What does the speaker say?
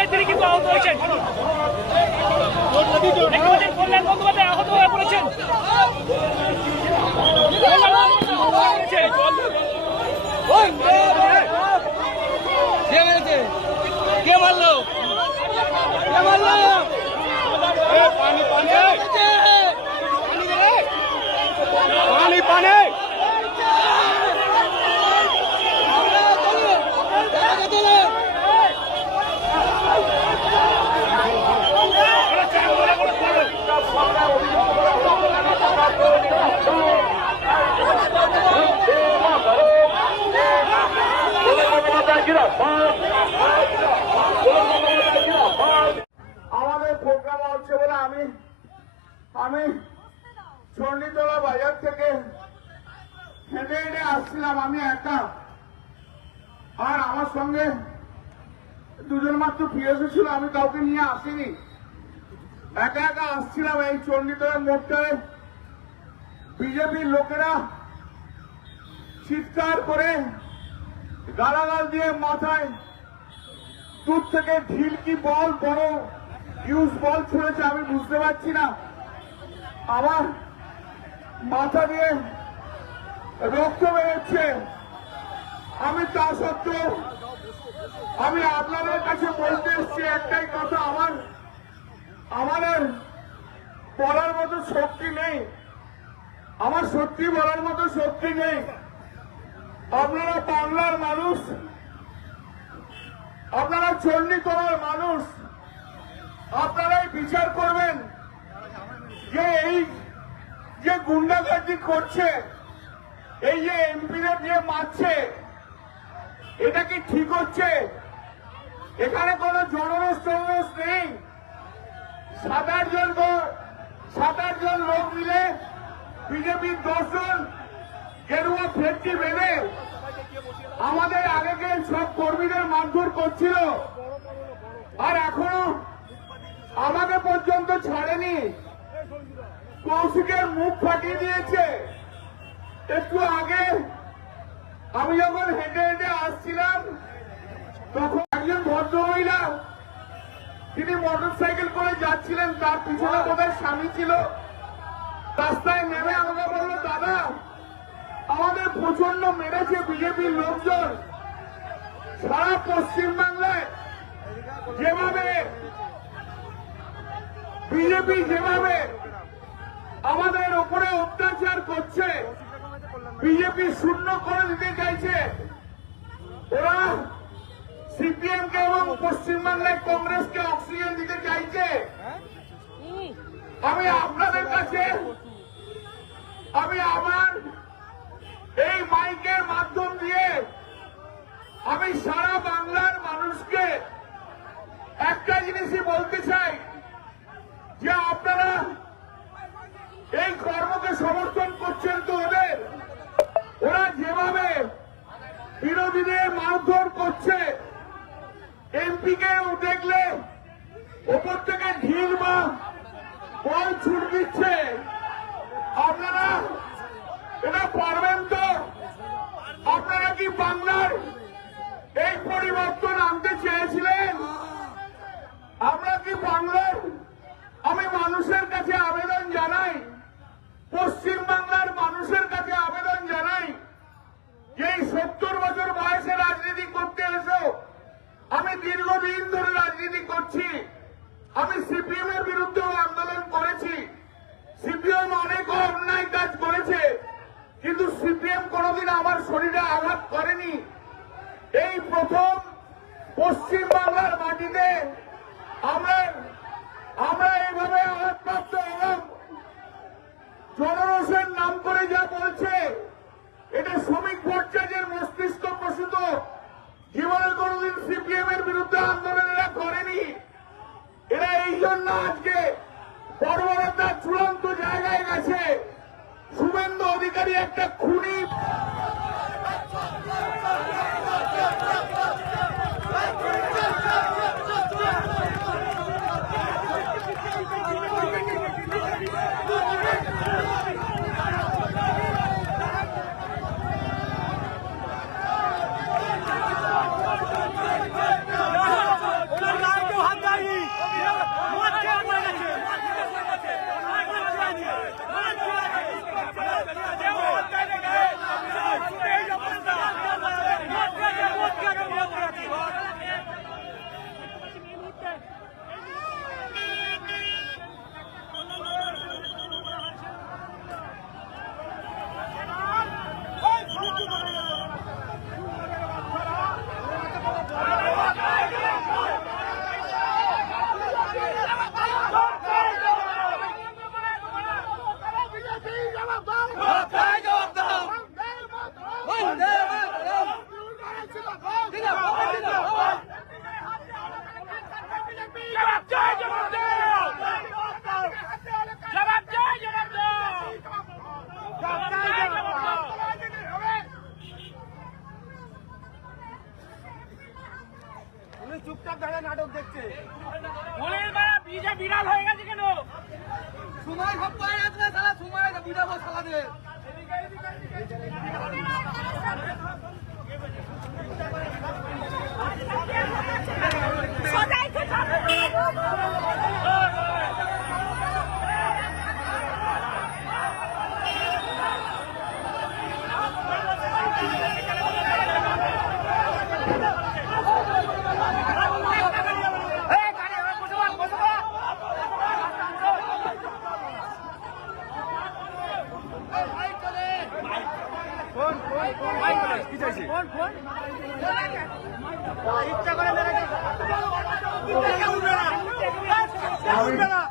অবস্থায় তিনি কিন্তু আহত হয়েছেন। কল্যাণ বন্দ্যোপাধ্যায় আহত হয়ে পড়েছেন। কে মারলো? পানি পানি পানি পানি আমাদের প্রোগ্রাম হচ্ছে বলে আমি চণ্ডীতলা বাজার থেকে হেঁটে হেঁটে আসছিলাম, আমি একা, আর আমার সঙ্গে দুজন মাত্র পিএসও ছিল, আমি কাউকে নিয়ে আসিনি, একা একা আসছিলাম। এই চণ্ডীতলার মোড়টায় বিজেপির লোকেরা চিৎকার করে গালাগাল দিয়ে মাথায় দূর থেকে ঢিল কি বল, বড় ইউজ বল ছুঁড়েছে, আমি বুঝতে পারছি না। আমার মাথা দিয়ে রক্ত বেরোচ্ছে। আমি তা সত্ত্বেও আমি আপনাদের কাছে বলতে এসছি একটাই কথা, আমাদের বলার মতো শক্তি নেই, আমার সত্যি বলার মতো শক্তি নেই। আপনারা বাংলার মানুষ, আপনারা চণ্ডীতলার মানুষ, আপনারাই বিচার করবেন যে এই যে গুন্ডাগার্দি করছে, এই যে এমপিদের যে মারছে, এটা কি ঠিক হচ্ছে? এখানে কোনো জনরোষ টনরোষ নেই। 7-8 জন লোক মিলে বিজেপির 10 জন গেরুয়া ফেটটি বেঁধে আমাদের আগেকে সব কর্মীদের মারধর করছিল, আর এখনো আমাকে পর্যন্ত ছাড়েনি। কৌশিকের মুখ ফাটিয়ে দিয়েছে। একটু আগে আমি যখন হেঁটে হেঁটে আসছিলাম, তখন একজন ভদ্রমহিলা, তিনি মোটর সাইকেল করে যাচ্ছিলেন, তার পিছনে বোধহয় স্বামী ছিল, রাস্তায় নেমে আমাকে বলল, দাদা আমাদের প্রচন্ড মেরেছে বিজেপির লোকজন। সারা পশ্চিমবাংলায় যেভাবে বিজেপি যেভাবে আমাদের ওপরে অত্যাচার করছে, বিজেপি শূন্য করে দিতে চাইছে, ওরা সিপিএম কে এবং পশ্চিমবাংলায় কংগ্রেসকে অক্সিজেন দিতে চাইছে। আমি আপনাদের কাছে আমি আমার এই মাইকের মাধ্যম দিয়ে আমি সারা বাংলার মানুষকে একটা জিনিসই বলতে চাই, যে আপনারা এই কর্মকে সমর্থন করছেন তো ওরা যেভাবে বিরোধীদের মারধর করছে, এমপিকে দেখলে ওপর থেকে ঢিল বা বল ছুট দিচ্ছে, আপনারা এটা পারবেন তো? আপনারা কি বাংলার এই পরিবর্তন আনতে চেয়েছিলেন? আমরা কি বাংলার, আমি মানুষের কাছে আবেদন জানাই, পশ্চিমবাংলার মানুষের কাছে আবেদন জানাই, যে এই 70 বছর বয়সে রাজনীতি করতে এসো, আমি দীর্ঘদিন ধরে রাজনীতি করছি, আমি সিপিএম এর বিরুদ্ধেও আন্দোলন করেছি, সিপিএম অনেক অন্যায় কাজ করেছে, কিন্তু সিপিএম কোনোদিন আমার শরীরে আঘাত করেনি। এই প্রথম পশ্চিমবাংলার মাটিতে আমরা এইভাবে আঘাতপ্রাপ্ত হলাম। জনরোষের নাম করে যা বলছে, এটা শ্রমিক ভট্টাচার্যের মস্তিষ্ক প্রসূত। জীবনে কোনোদিন সিপিএম এর বিরুদ্ধে আন্দোলন এরা করেনি। এরা এই জন্য আজকে বর্বরতার চূড়ান্ত জায়গায় গেছে। শুভেন্দু অধিকারী একটা খুনি। কি চাইছি আমি